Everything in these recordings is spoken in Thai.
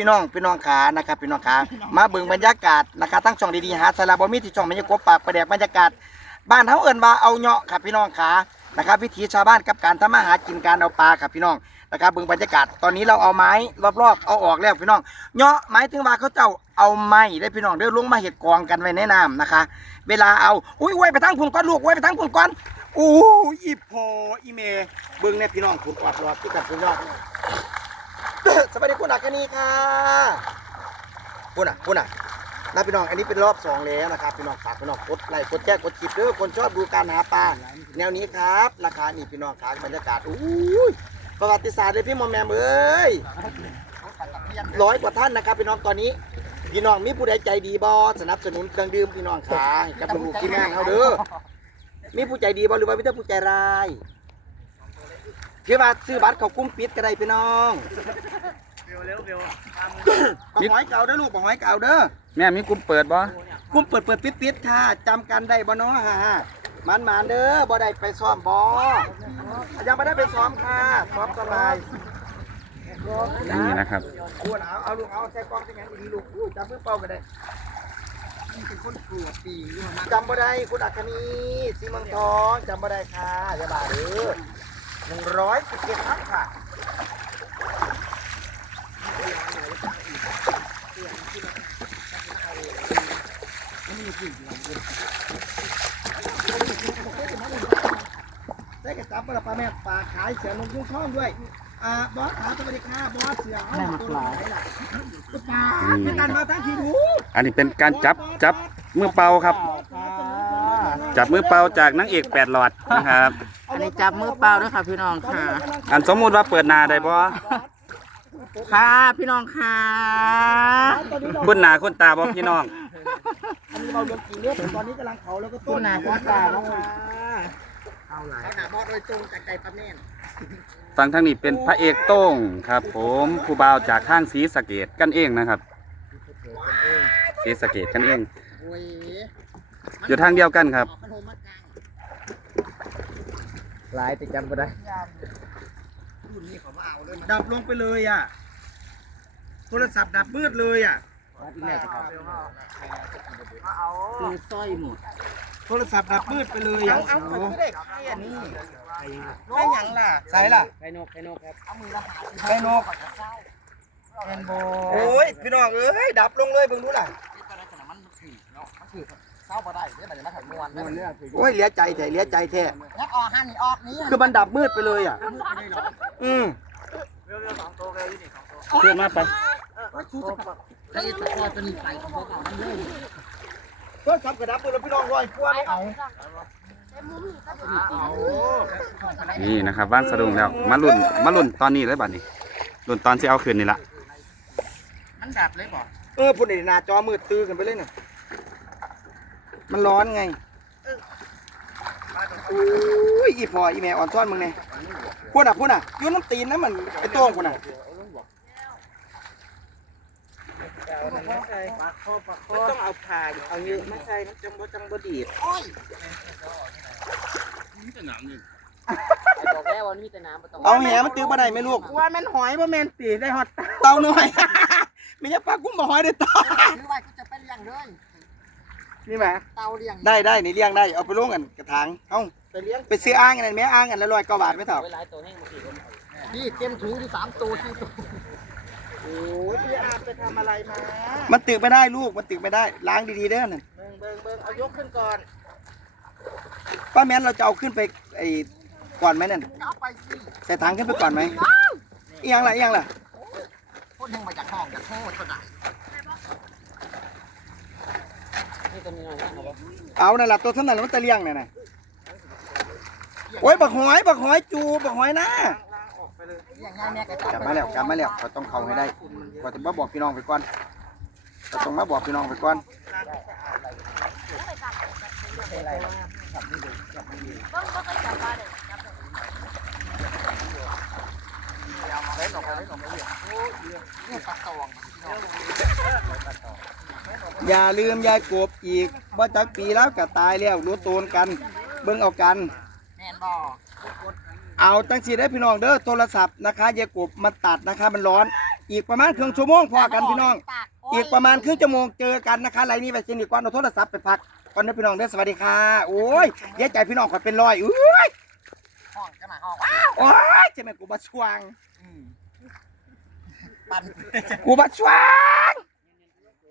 พี่น้องพี่น้องขานะครับพี่น้องขามาเบิ่งบรรยากาศนะคะทั้งช่องดีๆหาสาระบ่มีที่ช่องมันจะกบปากประแดกบรรยากาศ บ้านเฮาเอิ้นว่าเอาเหาะครับพี่น้องขานะครับวิถีชาวบ้านกับการทำมาหากินการเอาปลาครับพี่น้องนะครับเบิ่งบรรยากาศตอนนี้เราเอาไม้รอบๆเอาออกแล้วพี่น้องเหาะหมายถึงว่าเขาเจ้าเอาไม้ได้พี่น้องเด้อลงมาเห็ดกองกันไว้ในน้ำนะคะ เวลาเอาอุ้ยไว้ไปทางพุ่นก่อนลูกไว้ไปทางพุ่นก่อนอู้อีพออีเมเบิ่งเนี่ยพี่น้องพุ่นออดรอดที่กันพุ่นยอด สวัสดีคุณอักนีค่ะคุณอะคุณอะนะพี่น้องอันนี้เป็นรอบสองแล้วนะครับพี่น้องฝากพี่น้องกดไลค์กดแชร์กดคลิปเด้อคนชอบดูการหาปลาแนวนี้ครับราคานี่พี่น้องครับบรรยากาศอู้ยประวัติศาสตร์เลยพี่มอมแมมเอ้ยร้อยกว่าท่านนะครับ พี่น้องตอนนี้ พี่น้องมีผู้ใดใจดีบอสนับสนุนเครื่องดื่มพี่น้องขาให้กับลูกที่งานเขาเด้อมีผู้ใจดีบอหรือว่ามีแต่ผู้ใจร้าย พี่ว่าซื้อบัตรเขากุ้มปิดก็ได้พี่น้องบอกหอยเก่าเด้อลูกบอกหอยเก่าเด้อแม่มีกลุ่มเปิดบ่กุ้มเปิดเปิดปิดปิดค่ะจำกันได้บ่เนาะฮ่ามันมานๆเด้อบ่ได้ไปซ้อมบ่ยังไม่ได้ไปซ้อมค่ะซ้อมสบายนี่นะครับอ้วนเอาเอาลูกเอาใส่กล้องใส่หยังดีๆลูกอู้จำเพื่อเป่าก็ได้เป็นคนกลัวปีจำบ่ได้คุณอัคนีสีเมืองทองจำบ่ได้ค่ะอย่าบ่าเด้อ หนึ่งร้อยสิบเจ็ดครับค่ะได้กระจับปลาปลาแม่ปลาขายเสือนงยุ่งช่องด้วย อ่า บอสขาสวัสดีค่ะบอสเสือเอาตัวไหนล่ะปลาเป็นการมาตั้งทีดูอันนี้เป็นการจับจับมือเป่าครับ จับมือเป่าจากนางเอกแปดหลอดนะครับอั นนี้จับมือเปล่าด้วยค่ะ พี่น้องค่ะ อันสมมุติว่าเปิดหนาได้บ่ค่ะพี่น้องค่ะคุณหนาคุณตาบ่พี่น้อง อันนี้เราเรื่องจริงเนี่ยตอนนี้กำลังเผาแล้วก็ต้คุนณนาคุณตาแล้วค่ะเอาหลายเอาหนาบอสโดยตรงจากใจปลาแม่นฝั่งทางนี้เป็นพระเอกโต้งครับ ผมผู้บ่าวจากข้างสีสะเกตกันเองนะครับสีสะเกตกันเองโอ้ยอยู่ทางเดียวกันครับมันโหมากลางหลายแต่จำไม่ได้รุ่นนี้เขามาเอาเลยดับลงไปเลยอะ โทรศัพท์ดับมืดเลยอะคือสร้อยหมด โทรศัพท์ดับมืดไปเลยอะเอาโอ้เอาโหไม่ได้ใครอันนี้ไม่ยังล่ะใส่ล่ะไข่นกไข่นกครับไก่นกแอนโบโอ้ยพี่น้องเอ้ยดับลงเลยเบิ่งดูล่ะเศร้าบ่ได้เดี๋ยวมันจะมาถัดมวนมวนเรื่องคือโอ้ยเหลียใจแท้เหลียใจแท้ยักออกหันนี่ออกนี้คือมันดับมืดไปเลยอะ อืมเพื่อนมาไปไอ้ตะกอตัวนี้ไปของพวกเราทั้งเลยโทรศัพท์กระดับมืดแล้วพี่น้องรอยกลัวไม่เอานี่นะครับว่างสะดุ้งแล้วมาลุ่นมาลุ่นตอนนี้เลยบัดนี้ลุ่นตอนที่เอาคืนนี่ละมันดับเลยบ่เออพุ่นนี่หน้าจอมืดตื้อกันไปเลยน่ะ มันร้อนไงอุ้ยอีพออีแม่อ่อนซ่อนมึงเนี่ยพุ่นอะพุ่นอะอยูน้ำตีนนะมันไอ้โต้งพุ่นอะไม่ต้องเอาผ่าเอาเยอะไม่ใช่มันจังบ่จังบ่ดีดบอกแล้วว่ามีแต่น้ำบ่ต้องเอาแหมันตื้อมาได้ไหมลูกว่ามันหอยบ่แม่นตีได้ฮอตตาเตาหน่อยไม่ใช่ปลากุ้งบ่หอยได้เตาหรือว่ากูจะไปเลี้ยงเลย นี่ไหมเตาเลี้ยงได้ได้ในเลี้ยงได้เอาไปลงกันกระถางเอ้าไปเลี้ยงไปซื้ออ้างกันไหมอ้างกันแล้วลอยเก้าบาทไม่เท่าไว้หลายตัวแห้งบ่สินี่เต็มถุงที่สามตัวที่ตัวโอ้ยพี่อาไปทำอะไรมา มันตึกไม่ได้ลูกมันตึกไม่ได้ล้างดีๆเด้อนั่นเบิ่งเบิ่งเบิ่งเอายกขึ้นก่อนป้าแม่นเราจะเอาขึ้นไปไอ้ก่อนไหมนั่นเอาไปสิใส่ถังขึ้นไปก่อนไหมเอียงล่ะเอียงล่ะพูดยังมาจากห้องจากโทษเท่าไหร่นี่ตัวนี้หน่อยนะ เอาเอานั่นล่ะตัวเท่านั้นมันจะเลี้ยงน่ะนะโอ้ยบักหอยบักหอยจูบักหอยนะอย่างงี้แม่ก็กลับมาแล้วกลับมาแล้วเขาต้องเข้าให้ได้กว่าจะมาบอกพี่น้องไปก่อนเราต้องมาบอกพี่น้องไปก่อนนี่ปลาตอง อย่าลืมยายกบอีกว่าจักปีแล้วก็ตายแล้วรู้ตูนกัน เบิ่งเอากันแม่นบ่เอาจังสีได้พี่น้องเด้อโทรศัพท์นะคะยายกบมาตัดนะคะมันร้อน อีกประมาณครึ่งชั่วโมงพอกันพี่น้อง อีกประมาณครึ่งชั่วโมงเจอกันนะคะไรนี้ไปสินิก่อนเอาโทรศัพท์ไปพักก่อนนะพี่น้องเด้อสวัสดีค่ะโอ้ยเดี๋ยวใจพี่น้องขอยเป็นรอยอุ้ยห้องกันมาห้องโอ้ยจะแม่นกูบัสวางปันกูบัสวาง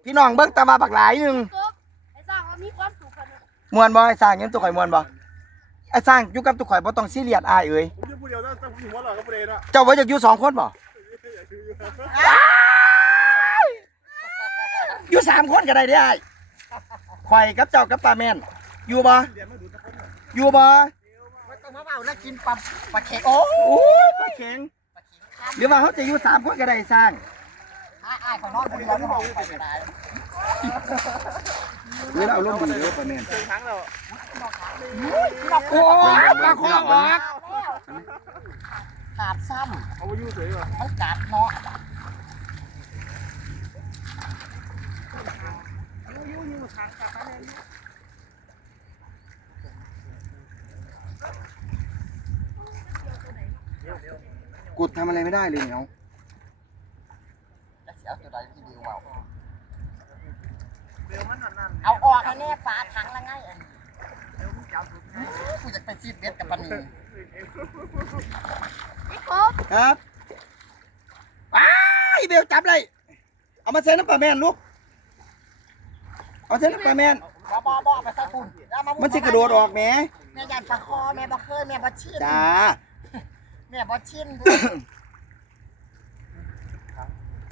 พี่น้องเบิ่งตาบาบักหลายหนึงกบไอ้สร้างว่ามีความสุขกันมวนบ่ไอ้สร้างยังตัวข่อยมวนบ่ไอ้สร้างอยู่กับตัวข่อยบ่ต้องซีเรียสอายเอ้ยผมอยู่ผู้เดียวนะแต่ผมหัวหลอกกับประเด็นอะเจ้าว่าอยากอยู่สองคนบ่อยู่สามคนก็ได้เด้อไอ้ข่อยกับเจ้ากับป้าแม่นอยู่บ่อยู่บ่ไม่ต้องมาเบาแล้วกินปลาปลาเค็มโอ้โอ้ยป้าเข็งหรือว่าเขาจะอยู่สามคนก็ได้สร้าง เวไม่บอกไปได้หรือเราเอาลงมาเยอะป้าแม่นครั้งแล้วโอ้ยปลาคอออกขาดซ้เอาไปยุ่งเฉยว่ะำมันกัดเนาะกดทำอะไรไม่ได้เลยเหนียว เสียตัวใดที่ดีว่าเอาออกให้แน่ฟ้าถังละไงอันกูจะไปซีดเบ็ดกับปลานีไอ้กบครับอ้ายเบลจับเลย เอามาเซ็นน้ำปลาแม่นลูก เอาเซ็นน้ำปลาแม่นบ่บ่บ่ไปใส่ปุ่นแล้วามันสิกระโดดออกแหมแม่ยันปลาคอแม่บ่เคยแม่บ่ชินจ้าแม่บ่ชิน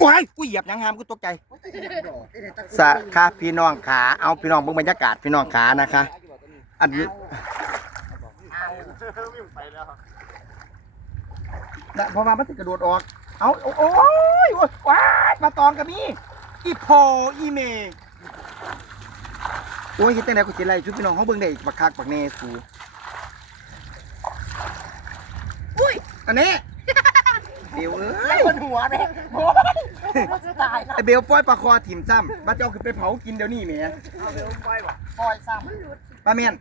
โอ้ยกูเหยียบหยังหามกูตกใจ สะค่ะพี่น้องขาเอาพี่น้องเบิ่งบรรยากาศพี่น้องขานะคะ อันนี้เอาวิ่งไปแล้วนะเพราะว่ามันสิกระโดดออก เอาโอ้โอ้ยโอ้ยว้ายมาตองกับมีอีโพอีเมโอ้ยเฮ็ดจังได๋กูสิไล่ชุดพี่น้องเฮาเบิ่งได้บักคักบักแน่สูอุ้ยอันนี้เบลเอ้ไอ้ยบนหัวเลยโอ้ย ตายแล้วไอเบลปล่อยปลาคอถิ่มซ้ำมาเจ้าคือไปเผากินเดี๋ยวนี้แหมปล่อยซ้ป้าเมียน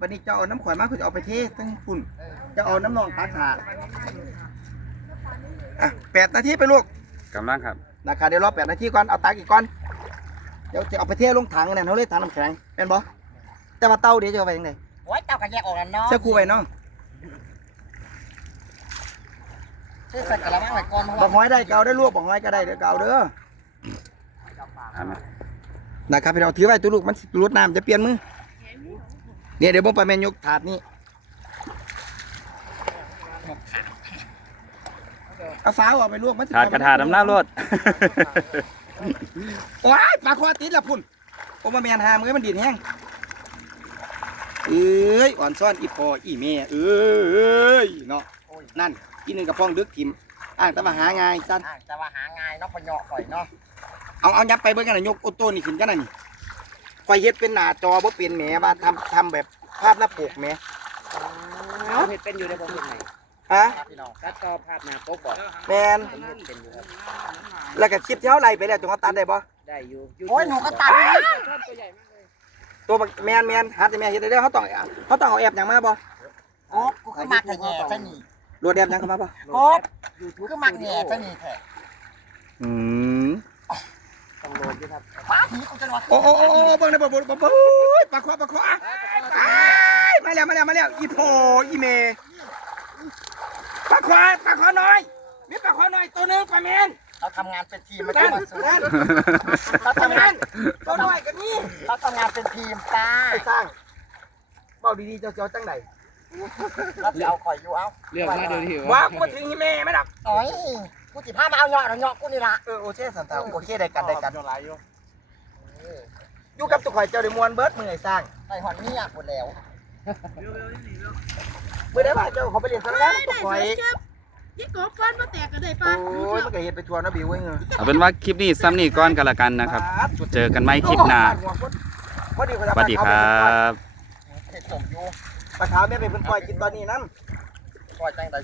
วันนี้เจ้าเอาน้ำข่อยมาคุณจะเอาไปเทตั้งคุณจะเอาน้ำนองตักขาอะแปดนาทีไปลูกกำลังครับนะคะเดี๋ยวรอแปดนาทีก่อนเอาตักอีกก่อนเดี๋ยวจะเอาไปเทลงถังนั่นเขาเลยถังน้ำแข็งเป็นบ่แต่ว่าเต้าเดี๋ยวจะเอาไปยังไงำโอ้ยเจ้าก็แยกออกแล้วเนาะเสื้อคู่ไว้เนาะ ชื่อ ใส่กระมังไว้ก่อนเพราะบอกว่าห้อยได้เกาได้ลวกบอกห้อยก็ได้เดี๋ยวเกาเด้ออันนั้นนะครับพี่น้องถือไว้ตัวลูกมันสิรุดน้ำจะเปลี่ยนมือเนี่ยเดี๋ยวผมไปแมนยกถาดนี่เอาฟ้าวออกไปลวกมันสิถาดกระถาดน้ำหน้ารถโอ้ยปลาคอติดละพุ่นโอ้มาแมนหามือมันดีดแห้งเอ้ยอ่อนซ่อนอีพออีเมเอ้ยเนาะ นั่นอีหนึ่งกับพ้องดึกทิมอ่างแตะมาหาง่ายสั้นอะจะว่าหาง่ายเนาะพะเหยาะข่อยเนาะเอาเอายับไปเบิ่งกันนะยกโอโต้นี่ขึ้นกันนะนี่คอยเฮ็ดเป็นหน้าจอบ่เป็นแหมว่าทำทำแบบภาพหน้าปกแหมเอาเห็ดเป็นอยู่ในผมเห็นไหนฮะครับพี่น้องตัดต่อภาพหน้าปกบอกแมนผมเห็ดเป็นอยู่ครับแล้วก็คลิปที่เฮาไล่ไปแล้วจงเอาตัดได้บ่ได้อยู่โอ้ยหนูก็ตัดตัวใหญ่มากเลยตัวบักแมนแมนหัดให้แม่เฮ็ดได้เด้อเฮาต้องเขาต้องเอาแอปหยังมาบ่โอ้กูคือมักแย่ๆซะนี่ โหลดแอปหยังเข้ามาบ่โอ้กูคือมักแย่ซะนี่แท้อืมต้องโดนด้วยครับป้าผีกูจะว่าโอ้โอ้โอ้โอ้เบิ่งได้บ่บ่บ่บ่โอ้ยปลาคอปลาคออะอ้ายมาแล้วมาแล้วมาแล้วอีโพอีเมปลาคอปลาคอน้อยมีปลาคอน้อยตัวหนึงปลาแมนเราทำงานเป็นทีมไม่นั่ใช่นมาสู้นั่นเราทำงางทำานนตัวน้อยก็มีเราทำงานเป็นทีมป้าไปสร้างเบาดีๆเจ้าเจ้าจังได เราจะเอาข่อยอยู่เอาเลือกมาดูดิว่ากูมาถึงที่แม่ไหมล่ะโอ้ยกูจิพามาเอาเหยาะเอาเหยาะกูนี่ละเออโอเคสันตาโอเคได้กันได้กันหลายอยู่อยู่กับตุกข่อยเจ้าได้มวนเบิร์ดมือไอ้สร้างไอ้หอนเนี่ยหมดแล้วมือได้ว่าเจ้าเขาไปเรียนสังกัดตุกข่อยยี่กบฟันมาแตกกันได้ปะโอ้ยมันก็เห็นไปทัวร์นะบิวเว้ยเงเอาเป็นว่าคลิปนี้ซ้ำนี่ก้อนกันละกันนะครับ เจอกันไหมคลิปหน้าพอดีสวัสดีครับเห็ดสมอยู่ ปลาขาวแม่เป็นคนปล่อยกินตอนนี้น้ำ ปล่อยจังได